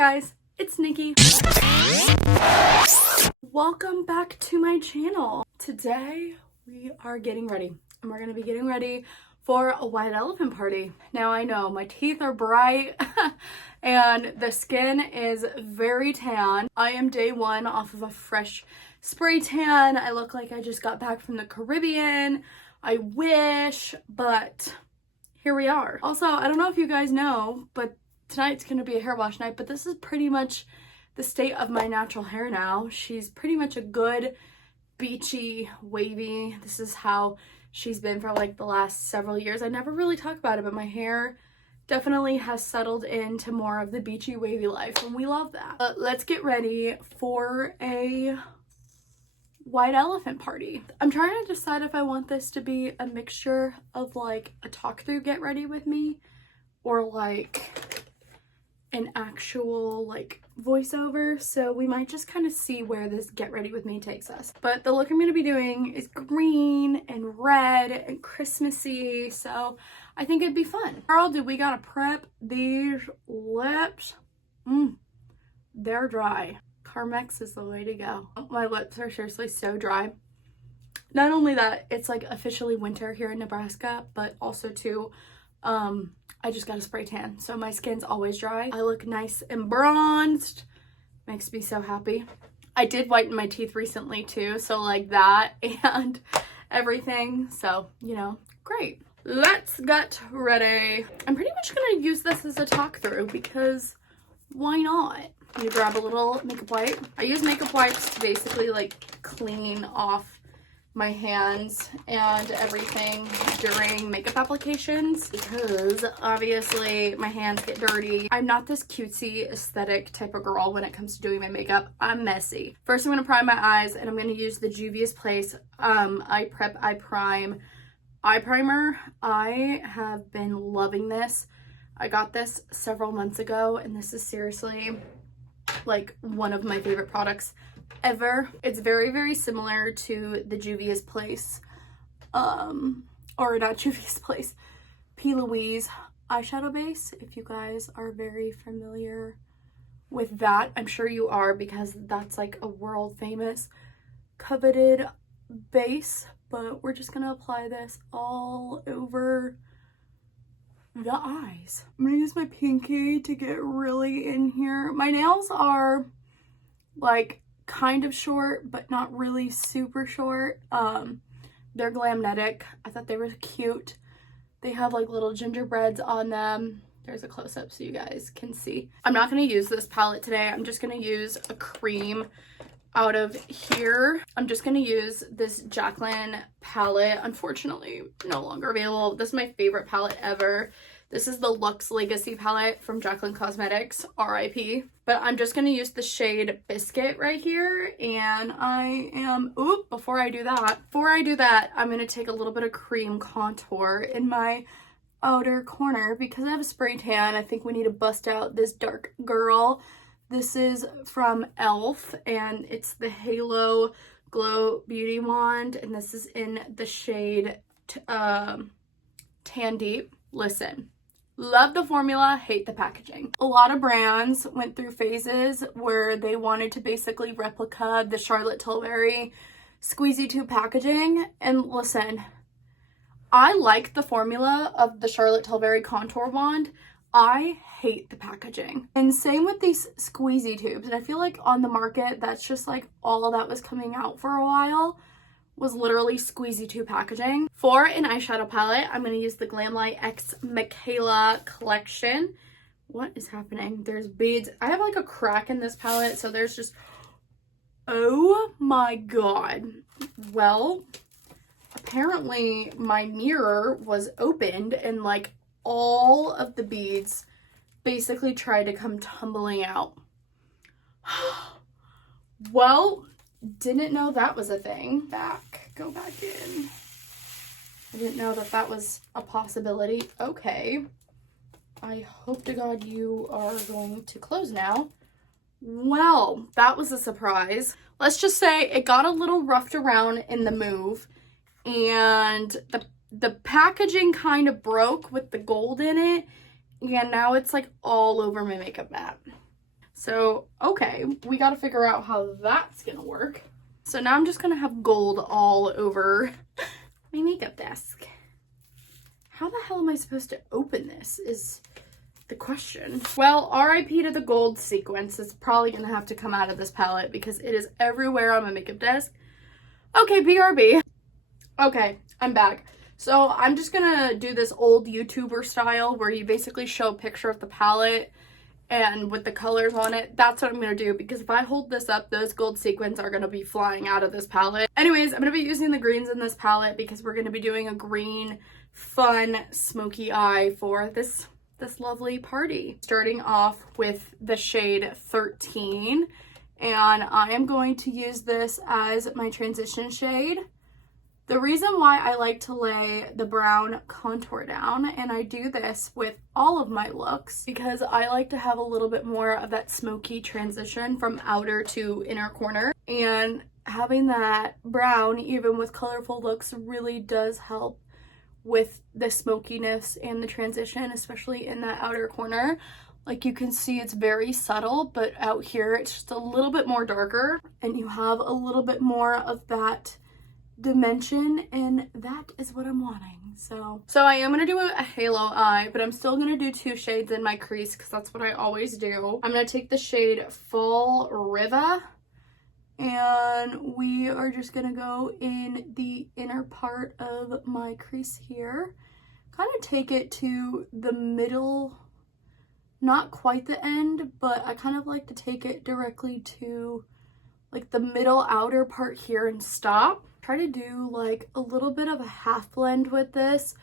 guys, it's Nikki. Welcome back to my channel. Today we are getting ready and we're going to be getting ready for a white elephant party. Now I know my teeth are bright and the skin is very tan. I am day one off of a fresh spray tan. I look like I just got back from the Caribbean. I wish, but here we are. Also, I don't know if you guys know, but tonight's gonna be a hair wash night, but this is pretty much the state of my natural hair now. She's pretty much a good, beachy, wavy. This is how she's been for like the last several years. I never really talk about it, but my hair definitely has settled into more of the beachy, wavy life, and we love that. But let's get ready for a white elephant party. I'm trying to decide if I want this to be a mixture of like a talk through get ready with me or like an actual like voiceover, so we might just kind of see where this get ready with me takes us. But the look I'm going to be doing is green and red and Christmassy, so I think it'd be fun. Girl, we gotta prep these lips. They're dry. Carmex is the way to go. My lips are seriously so dry. Not only that, it's like officially winter here in Nebraska, but also too I just got a spray tan, so my skin's always dry. I look nice and bronzed. Makes me so happy. I did whiten my teeth recently too, so like that and everything. So, you know, great. Let's get ready. I'm pretty much gonna use this as a talk through because why not? I'm gonna grab a little makeup wipe. I use makeup wipes to basically like clean off my hands and everything during makeup applications because obviously my hands get dirty. I'm not this cutesy aesthetic type of girl when it comes to doing my makeup. I'm messy. First I'm going to prime my eyes and I'm going to use the Juvia's Place Eye Prep Eye Prime eye primer. I have been loving this. I got this several months ago and this is seriously like one of my favorite products ever. It's very, very similar to the Juvia's Place, or not Juvia's Place, P. Louise eyeshadow base. If you guys are very familiar with that, I'm sure you are because that's like a world famous coveted base, but we're just gonna apply this all over the eyes. I'm gonna use my pinky to get really in here. My nails are like kind of short, but not really super short. They're Glamnetic. I thought they were cute. They have like little gingerbreads on them. There's a close-up so you guys can see. I'm not going to use this palette today. I'm just going to use a cream out of here. I'm just going to use this Jaclyn palette. Unfortunately, no longer available. This is my favorite palette ever. This is the Luxe Legacy palette from Jaclyn Cosmetics, RIP. But I'm just going to use the shade Biscuit right here. And I am, before I do that, I'm going to take a little bit of cream contour in my outer corner because I have a spray tan. I think we need to bust out this dark girl. This is from e.l.f. and it's the Halo Glow Beauty Wand. And this is in the shade Tan Deep. Listen. Love the formula, hate the packaging. A lot of brands went through phases where they wanted to basically replica the Charlotte Tilbury squeezy tube packaging. And listen, I like the formula of the Charlotte Tilbury contour wand. I hate the packaging. And same with these squeezy tubes. And I feel like on the market, that's just like all that was coming out for a while. Was literally squeezy tube packaging. For an eyeshadow palette, I'm going to use the Glamlight X Michaela collection. What is happening? There's beads. I have like a crack in this palette, so there's just, oh my god. Well, apparently my mirror was opened and like all of the beads basically tried to come tumbling out. Well, didn't know that was a thing. Go back in. I didn't know that that was a possibility. Okay. I hope to God you are going to close now. Well, that was a surprise. Let's just say it got a little roughed around in the move and the packaging kind of broke with the gold in it and now it's like all over my makeup mat. So, okay, we got to figure out how that's going to work. So now I'm just going to have gold all over my makeup desk. How the hell am I supposed to open this is the question. Well, RIP to the gold sequence. It's probably going to have to come out of this palette because it is everywhere on my makeup desk. Okay, BRB. Okay, I'm back. So I'm just gonna do this old YouTuber style where you basically show a picture of the palette and with the colors on it. That's what I'm gonna do, because if I hold this up, those gold sequins are gonna be flying out of this palette. Anyways, I'm gonna be using the greens in this palette because we're gonna be doing a green, fun, smoky eye for this lovely party. Starting off with the shade 13, and I am going to use this as my transition shade. The reason why I like to lay the brown contour down, and I do this with all of my looks, because I like to have a little bit more of that smoky transition from outer to inner corner. And having that brown, even with colorful looks, really does help with the smokiness and the transition, especially in that outer corner. Like you can see, it's very subtle, but out here it's just a little bit more darker, and you have a little bit more of that dimension, and that is what I'm wanting. So I am going to do a halo eye, but I'm still going to do 2 shades in my crease because that's what I always do. I'm going to take the shade Fall Riva, and we are just going to go in the inner part of my crease here. Kind of take it to the middle, not quite the end, but I kind of like to take it directly to like the middle outer part here and stop. Try to do like a little bit of a half blend with this,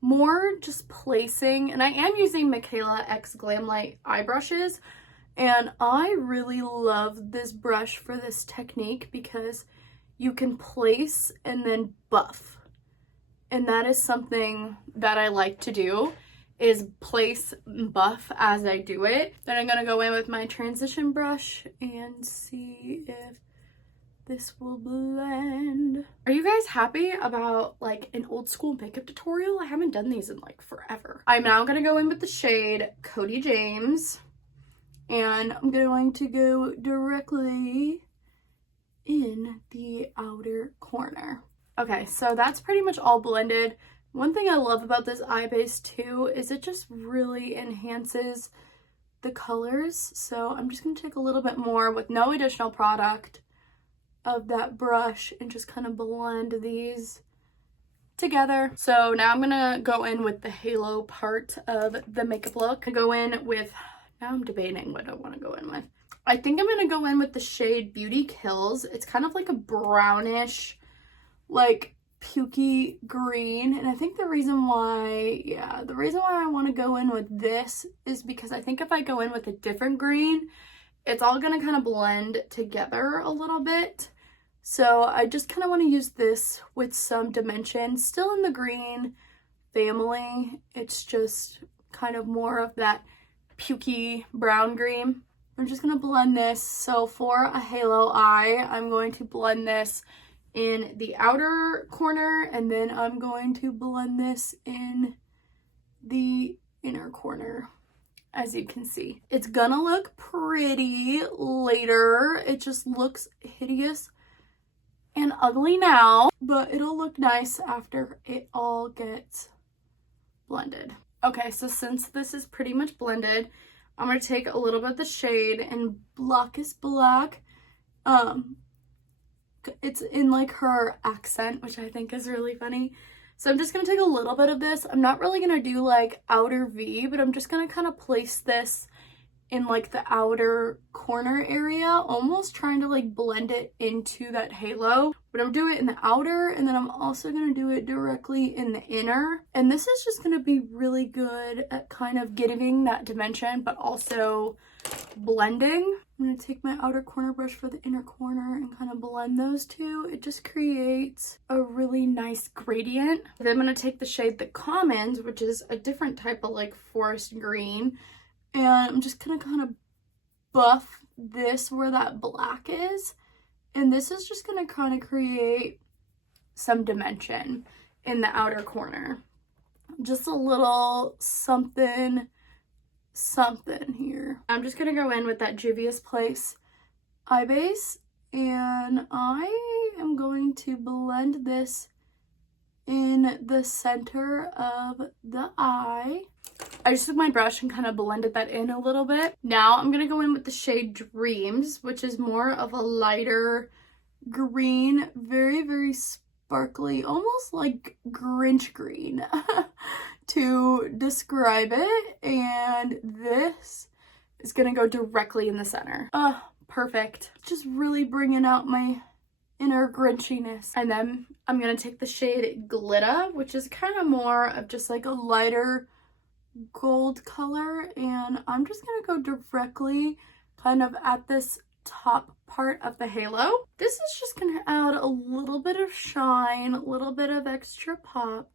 more just placing, and I am using Michaela X Glam Light eye brushes, and I really love this brush for this technique because you can place and then buff, and that is something that I like to do, is place and buff as I do it. Then I'm gonna go in with my transition brush and see if this will blend. Are you guys happy about like an old school makeup tutorial? I haven't done these in like forever. I'm now gonna go in with the shade Cody James, and I'm going to go directly in the outer corner. Okay, so that's pretty much all blended. One thing I love about this eye base too is it just really enhances the colors. So I'm just gonna take a little bit more with no additional product of that brush and just kind of blend these together. So now I'm gonna go in with the halo part of the makeup look. I go in with, now I'm debating what I want to go in with. I think I'm gonna go in with the shade Beauty Kills. It's kind of like a brownish, like pukey green, and I think the reason why I want to go in with this is because I think if I go in with a different green, it's all gonna kind of blend together a little bit. So I just kind of want to use this with some dimension, still in the green family. It's just kind of more of that pukey brown green. I'm just gonna blend this. So for a halo eye, I'm going to blend this in the outer corner, and then I'm going to blend this in the inner corner. As you can see, it's gonna look pretty later. It just looks hideous and ugly now, but it'll look nice after it all gets blended. Okay, so since this is pretty much blended, I'm gonna take a little bit of the shade in Blackest Black. It's in like her accent, which I think is really funny. So I'm just gonna take a little bit of this. I'm not really gonna do like outer V, but I'm just gonna kind of place this in like the outer corner area, almost trying to like blend it into that halo. But I'm doing it in the outer, and then I'm also gonna do it directly in the inner. And this is just gonna be really good at kind of giving that dimension, but also blending. I'm gonna take my outer corner brush for the inner corner and kind of blend those two. It just creates a really nice gradient. Then I'm gonna take the shade The Commons, which is a different type of like forest green, and I'm just gonna kind of buff this where that black is. And this is just gonna kind of create some dimension in the outer corner. Just a little something something here. I'm just gonna go in with that Juvia's Place eye base, and I am going to blend this in the center of the eye. I just took my brush and kind of blended that in a little bit. Now I'm gonna go in with the shade Dreams, which is more of a lighter green, very, very sparkly, almost like Grinch green to describe it. And this is gonna go directly in the center. Perfect. Just really bringing out my inner Grinchiness. And then I'm gonna take the shade Glitta, which is kind of more of just like a lighter gold color, and I'm just gonna go directly kind of at this top part of the halo. This is just gonna add a little bit of shine, a little bit of extra pop,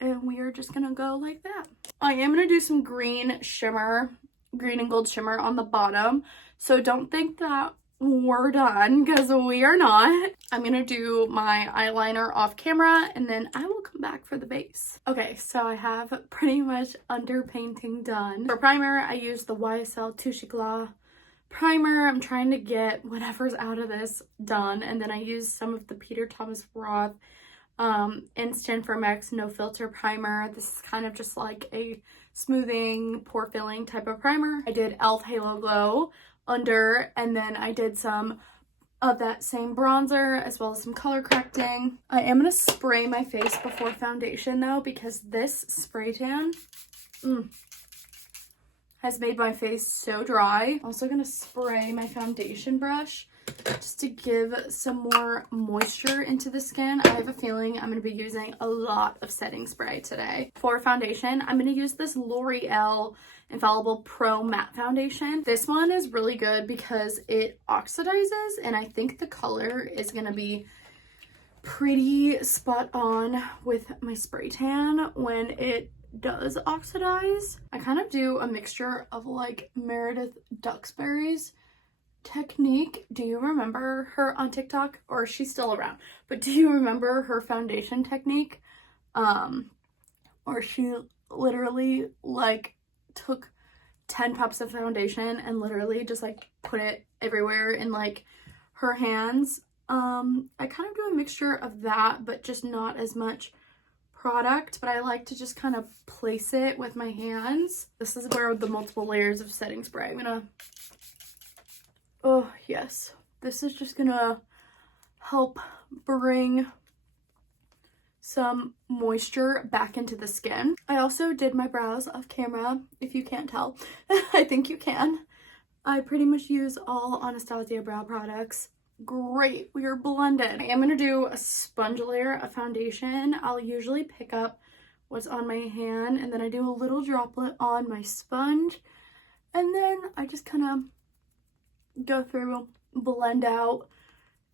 and we are just gonna go like that. I am gonna do some green shimmer, green and gold shimmer on the bottom, so don't think that we're done, because we are not. I'm gonna do my eyeliner off camera, and then I will come back for the base. Okay, so I have pretty much underpainting done. For primer, I used the YSL Touche Éclat primer. I'm trying to get whatever's out of this done, and then I used some of the Peter Thomas Roth Instant for Max No Filter primer. This is kind of just like a smoothing, pore filling type of primer. I did e.l.f. Halo Glow under, and then I did some of that same bronzer as well as some color correcting. I am going to spray my face before foundation though, because this spray tan has made my face so dry. I'm also going to spray my foundation brush just to give some more moisture into the skin. I have a feeling I'm going to be using a lot of setting spray today. For foundation, I'm going to use this L'Oreal Infallible Pro Matte Foundation. This one is really good because it oxidizes, and I think the color is going to be pretty spot on with my spray tan when it does oxidize. I kind of do a mixture of like Meredith Duxbury's technique. Do you remember her on TikTok? Or she's still around, but do you remember her foundation technique? Or she literally like took 10 pops of foundation and literally just like put it everywhere in like her hands. I kind of do a mixture of that, but just not as much product, but I like to just kind of place it with my hands. This is where the multiple layers of setting spray, I'm gonna, oh yes, this is just gonna help bring some moisture back into the skin. I also did my brows off camera, if you can't tell. I think you can. I pretty much use all Anastasia brow products. Great, we are blended. I am going to do a sponge layer of foundation. I'll usually pick up what's on my hand, and then I do a little droplet on my sponge, and then I just kind of go through, blend out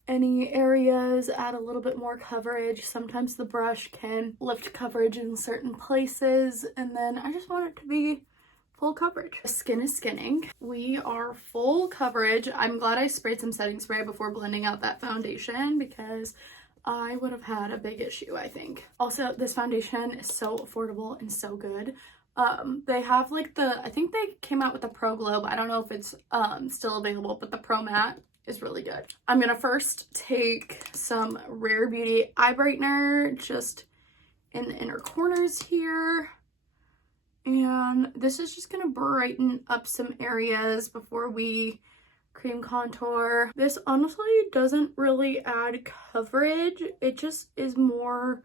any areas, add a little bit more coverage. Sometimes the brush can lift coverage in certain places, and then I just want it to be full coverage. Skin is skinning. We are full coverage. I'm glad I sprayed some setting spray before blending out that foundation, because I would have had a big issue, I think. Also, this foundation is so affordable and so good. They have like I think they came out with the Pro Glow, but I don't know if it's still available, but the Pro Matte is really good. I'm gonna first take some Rare Beauty eye brightener just in the inner corners here. And this is just gonna brighten up some areas before we cream contour. This honestly doesn't really add coverage. It just is more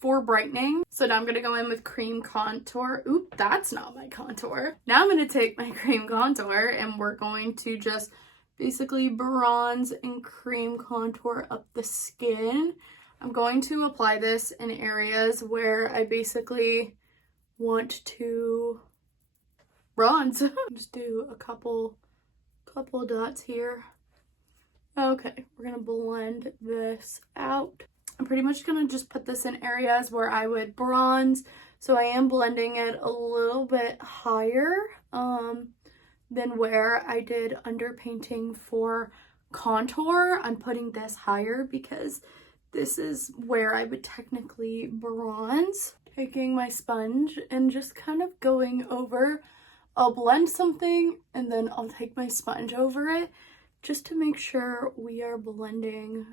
for brightening. So now I'm gonna go in with cream contour. Oop, that's not my contour. Now I'm gonna take my cream contour and we're going to just basically bronze and cream contour up the skin. I'm going to apply this in areas where I basically want to bronze. Just do a couple dots here. Okay, we're gonna blend this out. I'm pretty much gonna just put this in areas where I would bronze, so I am blending it a little bit higher than where I did underpainting for contour. I'm putting this higher because this is where I would technically bronze. Taking my sponge and just kind of going over I'll blend something and then I'll take my sponge over it just to make sure we are blending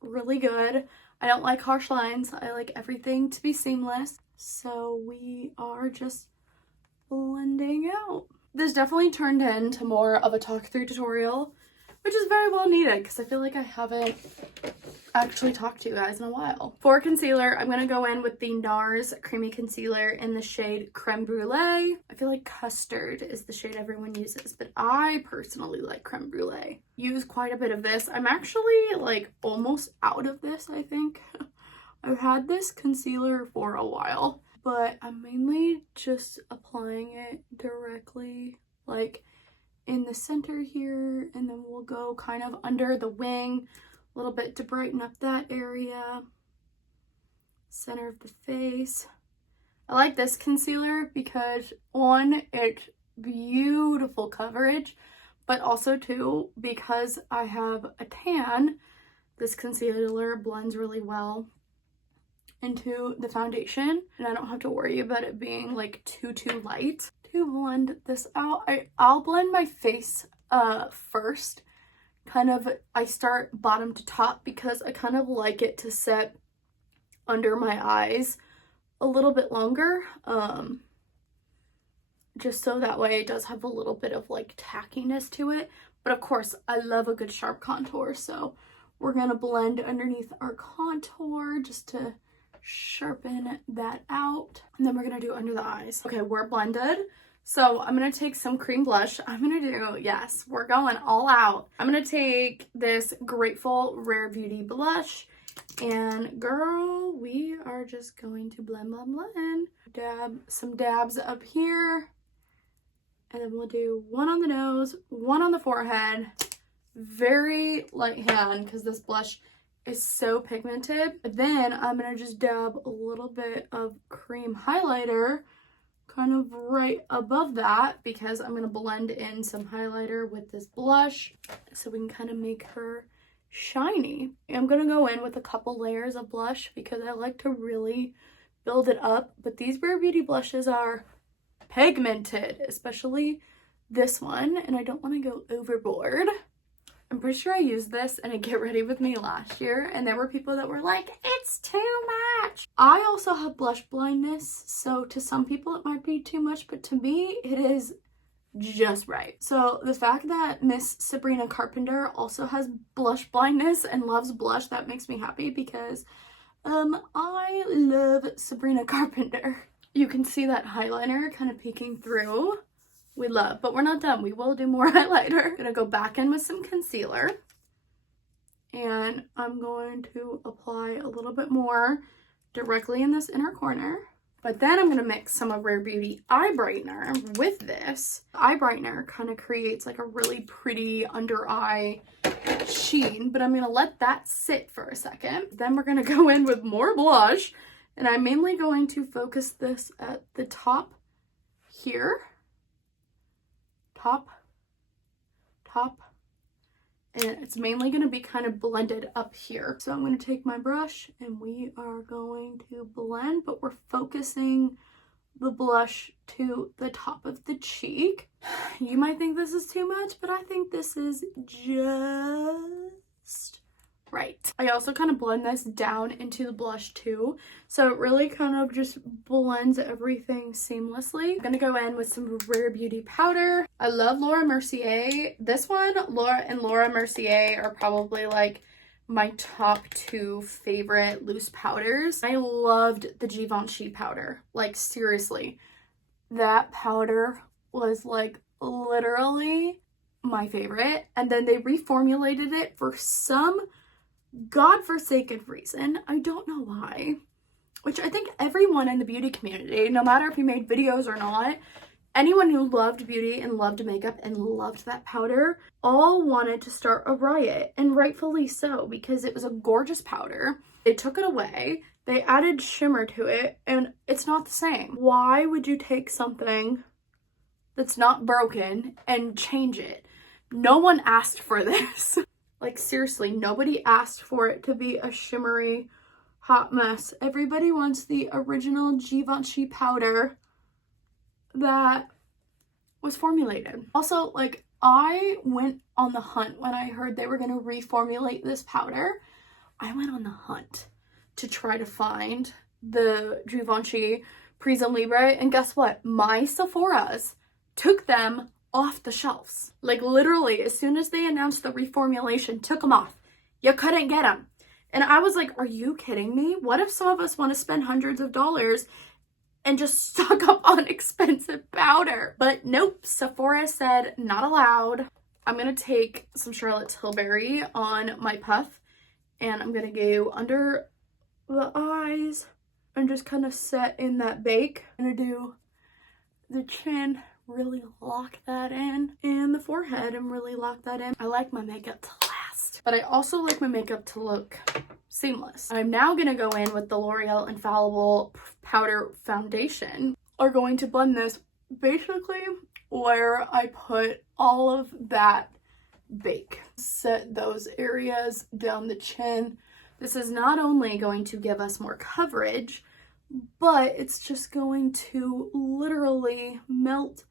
really good. I don't like harsh lines. I like everything to be seamless. So we are just blending out. This definitely turned into more of a talk through tutorial, which is very well needed because I feel like I haven't actually talked to you guys in a while. For concealer, I'm going to go in with the NARS Creamy Concealer in the shade Creme Brulee. I feel like custard is the shade everyone uses, but I personally like Creme Brulee. Use quite a bit of this. I'm actually like almost out of this, I think. I've had this concealer for a while, but I'm mainly just applying it directly like in the center here, and then we'll go kind of under the wing a little bit to brighten up that area. Center of the face. I like this concealer because one, it's beautiful coverage, but also two, because I have a tan, this concealer blends really well into the foundation and I don't have to worry about it being like too light. To blend this out, I'll blend my face first. Kind of, I start bottom to top because I kind of like it to set under my eyes a little bit longer, just so that way it does have a little bit of like tackiness to it. But of course, I love a good sharp contour, so we're gonna blend underneath our contour just to sharpen that out, and then we're gonna do under the eyes. Okay, we're blended. So I'm going to take some cream blush. I'm going to do, yes, we're going all out. I'm going to take this Grateful Rare Beauty blush, and girl, we are just going to blend. Dab some dabs up here, and then we'll do one on the nose, one on the forehead. Very light hand because this blush is so pigmented. Then I'm going to just dab a little bit of cream highlighter kind of right above that because I'm going to blend in some highlighter with this blush so we can kind of make her shiny. I'm going to go in with a couple layers of blush because I like to really build it up, but these Rare Beauty blushes are pigmented, especially this one, and I don't want to go overboard. I'm pretty sure I used this in a Get Ready With Me last year, and there were people that were like, it's too much. I also have blush blindness, so to some people it might be too much, but to me it is just right. So the fact that Miss Sabrina Carpenter also has blush blindness and loves blush, that makes me happy because I love Sabrina Carpenter. You can see that highlighter kind of peeking through. We love, but we're not done. We will do more highlighter. Gonna go back in with some concealer, and I'm going to apply a little bit more directly in this inner corner. But then I'm gonna mix some of Rare Beauty eye brightener with this. Eye brightener kind of creates like a really pretty under eye sheen, but I'm gonna let that sit for a second. Then we're gonna go in with more blush, and I'm mainly going to focus this at the top here. Top, and it's mainly going to be kind of blended up here. So I'm going to take my brush and we are going to blend, but we're focusing the blush to the top of the cheek. You might think this is too much, but I think this is just right. I also kind of blend this down into the blush too, so it really kind of just blends everything seamlessly. I'm gonna go in with some Rare Beauty powder. I love Laura Mercier. This one, Laura Mercier are probably like my top two favorite loose powders. I loved the Givenchy powder. Like seriously, that powder was like literally my favorite. And then they reformulated it for some godforsaken reason. I don't know why. Which I think everyone in the beauty community, no matter if you made videos or not, anyone who loved beauty and loved makeup and loved that powder, all wanted to start a riot. And rightfully so, because it was a gorgeous powder. They took it away, they added shimmer to it, and it's not the same. Why would you take something that's not broken and change it? No one asked for this. Like seriously, nobody asked for it to be a shimmery hot mess. Everybody wants the original Givenchy powder that was formulated. Also, like, I went on the hunt when I heard they were going to reformulate this powder. I went on the hunt to try to find the Givenchy Prism Libre, and guess what? My Sephora's took them off the shelves. Like, literally, as soon as they announced the reformulation, took them off. You couldn't get them. And I was like, are you kidding me? What if some of us want to spend hundreds of dollars and just stock up on expensive powder? But nope, Sephora said not allowed. I'm going to take some Charlotte Tilbury on my puff, and I'm going to go under the eyes and just kind of set in that bake. I'm going to do the chin, really lock that in, and the forehead and really lock that in. I like my makeup to last, but I also like my makeup to look seamless. I'm now going to go in with the L'Oreal Infallible Powder Foundation. We're going to blend this basically where I put all of that bake. Set those areas down the chin. This is not only going to give us more coverage, but it's just going to literally melt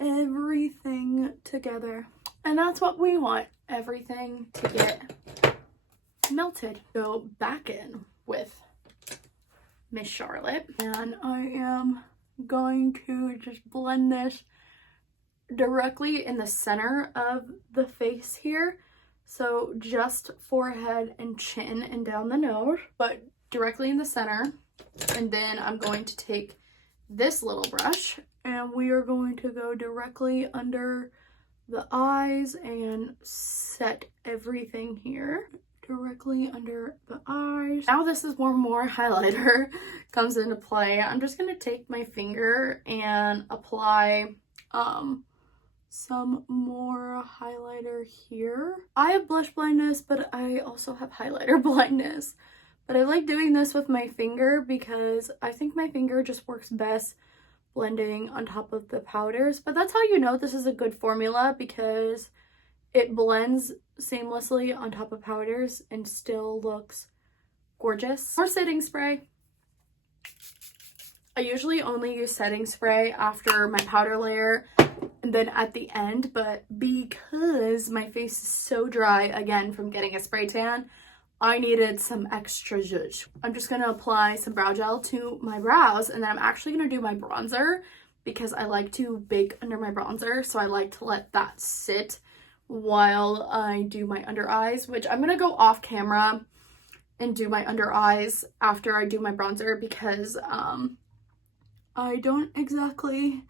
everything together. And that's what we want, everything to get melted. Go back in with Miss Charlotte, and I am going to just blend this directly in the center of the face here. So just forehead and chin and down the nose, but directly in the center. And then I'm going to take this little brush and we are going to go directly under the eyes and set everything here directly under the eyes. Now this is where more highlighter comes into play. I'm just going to take my finger and apply some more highlighter here. I have blush blindness, but I also have highlighter blindness. But I like doing this with my finger because I think my finger just works best blending on top of the powders. But that's how you know this is a good formula, because it blends seamlessly on top of powders and still looks gorgeous. More setting spray. I usually only use setting spray after my powder layer and then at the end, but because my face is so dry, again, from getting a spray tan, I needed some extra zhuzh. I'm just gonna apply some brow gel to my brows, and then I'm actually gonna do my bronzer because I like to bake under my bronzer, so I like to let that sit while I do my under eyes, which I'm gonna go off camera and do my under eyes after I do my bronzer because I don't exactly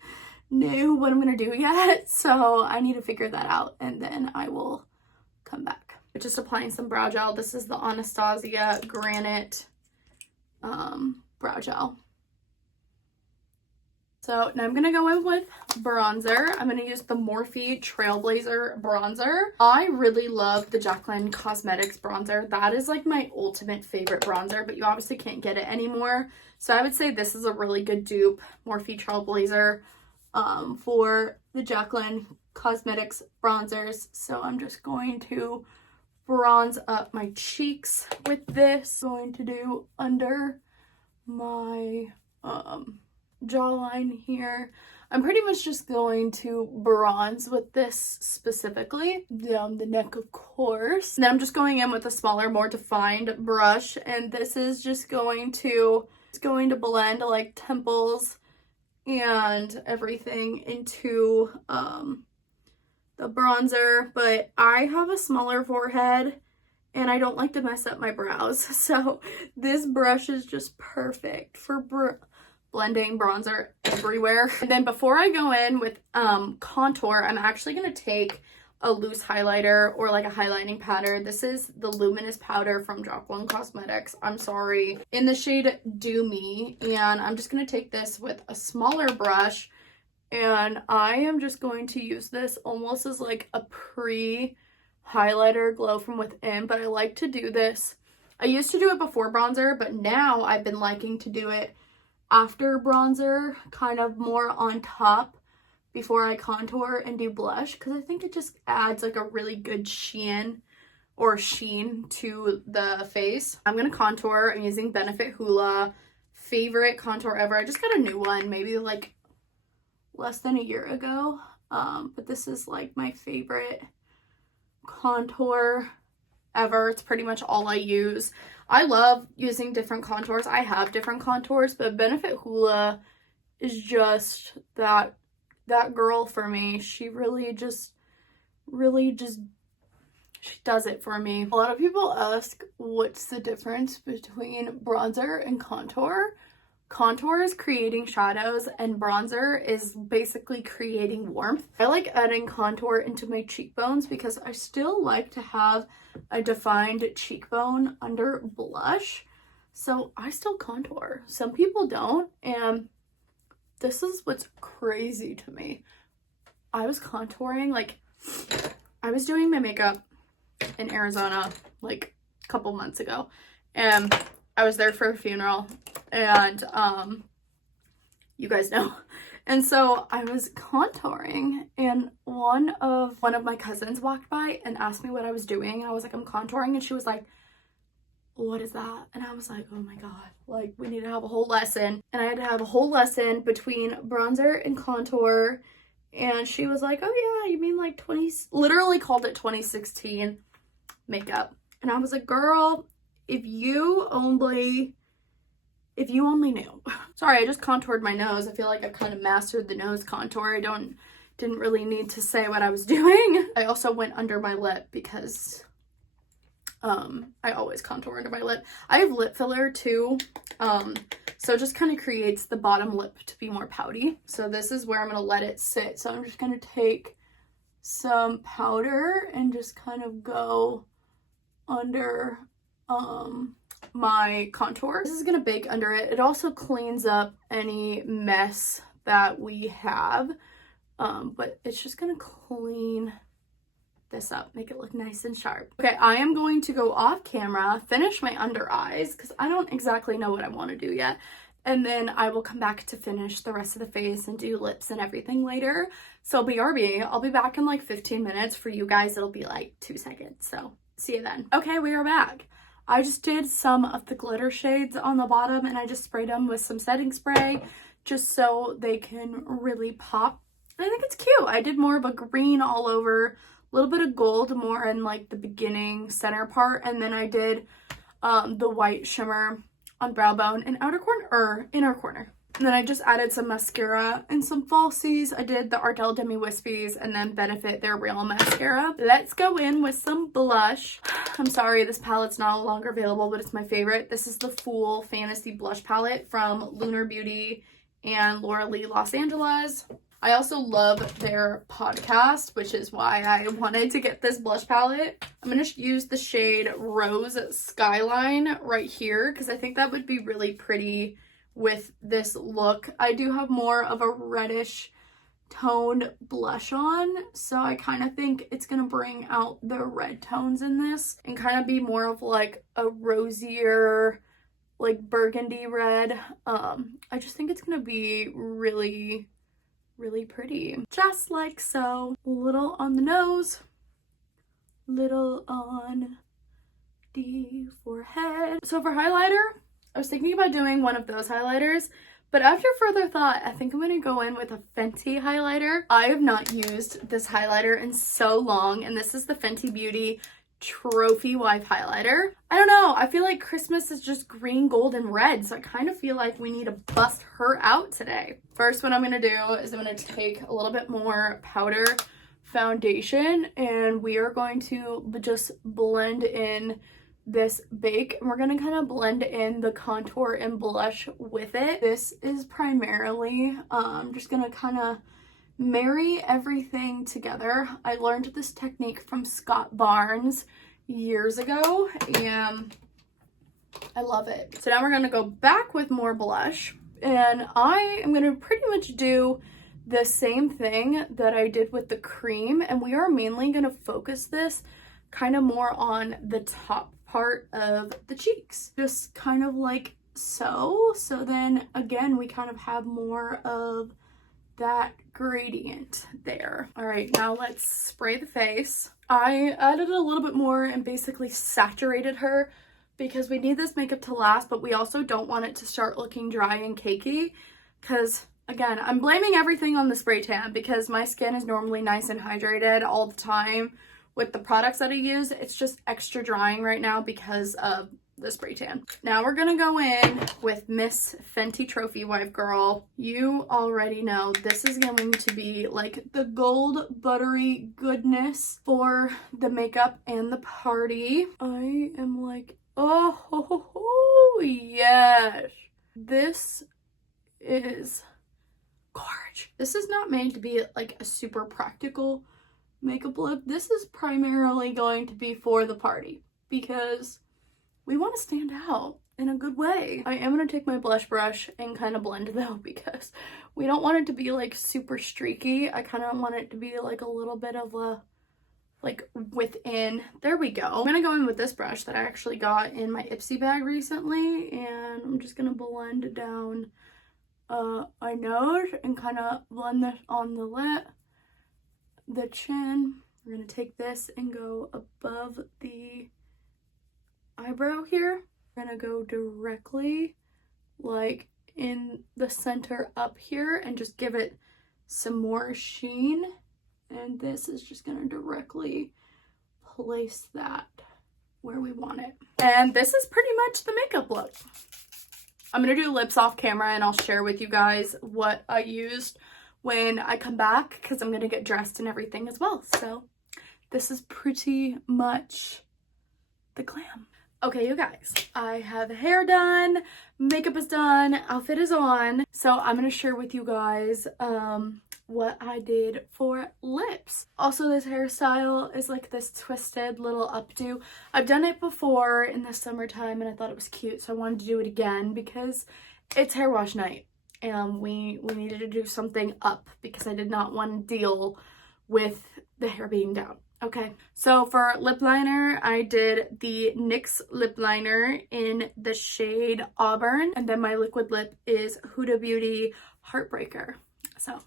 know what I'm gonna do yet, so I need to figure that out and then I will come back. Just applying some brow gel. This is the Anastasia Granite brow gel. So now I'm going to go in with bronzer. I'm going to use the Morphe Trailblazer bronzer. I really love the Jaclyn Cosmetics bronzer. That is like my ultimate favorite bronzer, but you obviously can't get it anymore. So I would say this is a really good dupe, Morphe Trailblazer, for the Jaclyn Cosmetics bronzers. So I'm just going to bronze up my cheeks with this. Going to do under my jawline here. I'm pretty much just going to bronze with this specifically down the neck, of course. And then I'm just going in with a smaller, more defined brush, and this is just going to blend like temples and everything into the bronzer. But I have a smaller forehead and I don't like to mess up my brows, so this brush is just perfect for blending bronzer everywhere. And then before I go in with contour, I'm actually going to take a loose highlighter or like a highlighting powder. This is the Luminous powder from Jaclyn Cosmetics. I'm sorry. In the shade Do Me. And I'm just going to take this with a smaller brush. And I am just going to use this almost as like a pre-highlighter glow from within. But I like to do this. I used to do it before bronzer, but now I've been liking to do it after bronzer, kind of more on top before I contour and do blush, because I think it just adds like a really good sheen to the face. I'm going to contour. I'm using Benefit Hoola, favorite contour ever. I just got a new one maybe like less than a year ago. But this is like my favorite contour ever. It's pretty much all I use. I love using different contours. I have different contours, but Benefit Hoola is just that girl for me. She really just she does it for me. A lot of people ask what's the difference between bronzer and contour. Contour is creating shadows and bronzer is basically creating warmth. I like adding contour into my cheekbones because I still like to have a defined cheekbone under blush. So I still contour. Some people don't, and this is what's crazy to me. I was contouring, like, I was doing my makeup in Arizona like a couple months ago, and I was there for a funeral, and you guys know. And so I was contouring, and one of my cousins walked by and asked me what I was doing, and I was like, I'm contouring, and she was like, what is that? And I was like, oh my god, like, we need to have a whole lesson. And I had to have a whole lesson between bronzer and contour, and she was like, oh yeah, you mean like literally called it 2016 makeup. And I was like, girl, if you only knew. Sorry, I just contoured my nose. I feel like I've kind of mastered the nose contour. I didn't really need to say what I was doing. I also went under my lip because I always contour under my lip. I have lip filler too, so it just kind of creates the bottom lip to be more pouty. So this is where I'm gonna let it sit. So I'm just gonna take some powder and just kind of go under my contour. This is gonna bake under it. It also cleans up any mess that we have, but it's just gonna clean this up, make it look nice and sharp. Okay, I am going to go off camera, finish my under eyes because I don't exactly know what I want to do yet, and then I will come back to finish the rest of the face and do lips and everything later. So BRB, I'll be back in like 15 minutes. For you guys, it'll be like 2 seconds, so see you then. Okay, we are back. I just did some of the glitter shades on the bottom, and I just sprayed them with some setting spray just so they can really pop. And I think it's cute. I did more of a green all over, a little bit of gold more in like the beginning center part, and then I did the white shimmer on brow bone and inner corner. And then I just added some mascara and some falsies. I did the Ardell Demi Wispies and then Benefit their Real Mascara. Let's go in with some blush. I'm sorry, this palette's no longer available, but it's my favorite. This is the Fool Fantasy Blush Palette from Lunar Beauty and Laura Lee Los Angeles. I also love their podcast, which is why I wanted to get this blush palette. I'm going to use the shade Rose Skyline right here because I think that would be really pretty with this look. I do have more of a reddish toned blush on, so I kind of think it's going to bring out the red tones in this and kind of be more of like a rosier, like burgundy red. I just think it's going to be really pretty. Just like so. Little on the nose, little on the forehead. So for highlighter, I was thinking about doing one of those highlighters, but after further thought, I think I'm going to go in with a Fenty highlighter. I have not used this highlighter in so long, and this is the Fenty Beauty Trophy Wife highlighter. I don't know, I feel like Christmas is just green, gold, and red, so I kind of feel like we need to bust her out today. First, what I'm going to do is I'm going to take a little bit more powder foundation, and we are going to just blend in this bake, and we're going to kind of blend in the contour and blush with it. This is primarily just going to kind of marry everything together. I learned this technique from Scott Barnes years ago, and I love it. So now we're going to go back with more blush, and I am going to pretty much do the same thing that I did with the cream, and we are mainly going to focus this kind of more on the top part of the cheeks, just kind of like so. So then again, we kind of have more of that gradient there. All right, now let's spray the face. I added a little bit more and basically saturated her because we need this makeup to last, but we also don't want it to start looking dry and cakey because Again, I'm blaming everything on the spray tan because my skin is normally nice and hydrated all the time with the products that I use. It's just extra drying right now because of the spray tan. Now we're gonna go in with Miss Fenty Trophy Wife Girl. You already know this is going to be like the gold buttery goodness for the makeup and the party. I am like, oh yes, this is gorgeous. This is not made to be like a super practical makeup look. This is primarily going to be for the party because we want to stand out in a good way. I am going to take my blush brush and kind of blend though because we don't want it to be like super streaky. I kind of want it to be like a little bit of a like within. There we go. I'm going to go in with this brush that I actually got in my Ipsy bag recently, and I'm just going to blend down my nose and kind of blend this on the lip, the chin. We're going to take this and go above the eyebrow here. We're gonna go directly like in the center up here and just give it some more sheen, and this is just gonna directly place that where we want it. And this is pretty much the makeup look. I'm gonna do lips off camera and I'll share with you guys what I used when I come back because I'm gonna get dressed and everything as well. So this is pretty much the glam. Okay, you guys, I have hair done, makeup is done, outfit is on. So I'm going to share with you guys what I did for lips. Also, this hairstyle is like this twisted little updo. I've done it before in the summertime and I thought it was cute, so I wanted to do it again because it's hair wash night. And we needed to do something up because I did not want to deal with the hair being down. Okay, so for lip liner, I did the NYX lip liner in the shade Auburn, and then my liquid lip is Huda Beauty Heartbreaker. So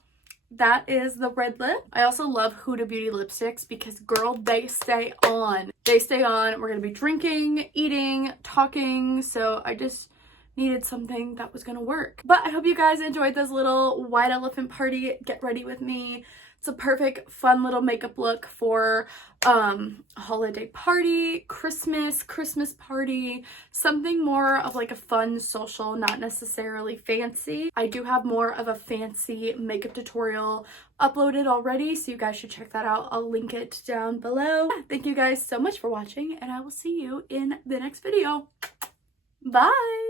that is the red lip. I also love Huda Beauty lipsticks because, girl, they stay on. They stay on. We're going to be drinking, eating, talking, so I just needed something that was going to work. But I hope you guys enjoyed this little white elephant party. Get ready with me. It's a perfect, fun little makeup look for a holiday party, Christmas party, something more of like a fun social, not necessarily fancy. I do have more of a fancy makeup tutorial uploaded already, so you guys should check that out. I'll link it down below. Thank you guys so much for watching, and I will see you in the next video. Bye!